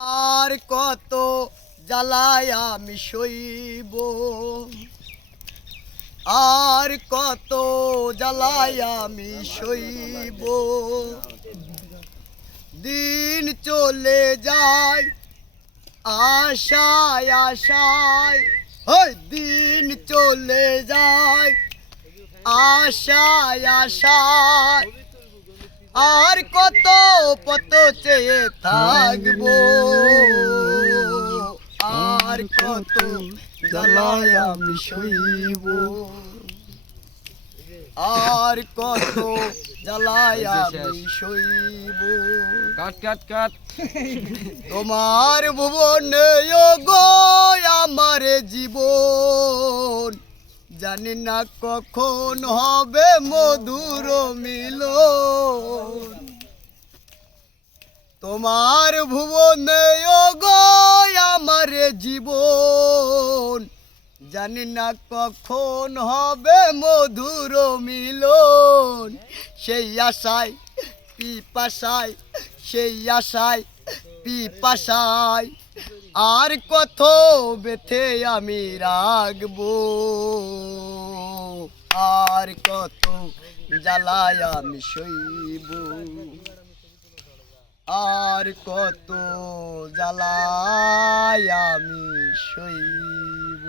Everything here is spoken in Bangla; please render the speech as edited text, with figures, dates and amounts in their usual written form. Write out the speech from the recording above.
আর কত জ্বালায় আমি সইব, আর কত জ্বালায় আমি সইব। দিন চলে যায় আশায় আশায়, ওই দিন চলে যায় আশায় আশায়। আর কত পত চেয়ে থাকবো, আর কত জ্বালায় আমি সইব, আর কত জ্বালায় আমি সইব। কাট কাট কাট। তোমার ভুবনে গো আমার জীবন, জানি না কখন হবে মধুর মিলন। তোমার ভুবনে গো আমার জীবন, জানি না কখন হবে মধুর মিলন। সেই আশায় পিপাসায়, সেই আশায় পিপাসায় আর কত বেথে আমি রাখবো, আর কত জ্বালায় আমি সইব, আর কত জ্বালায় আমি সইব।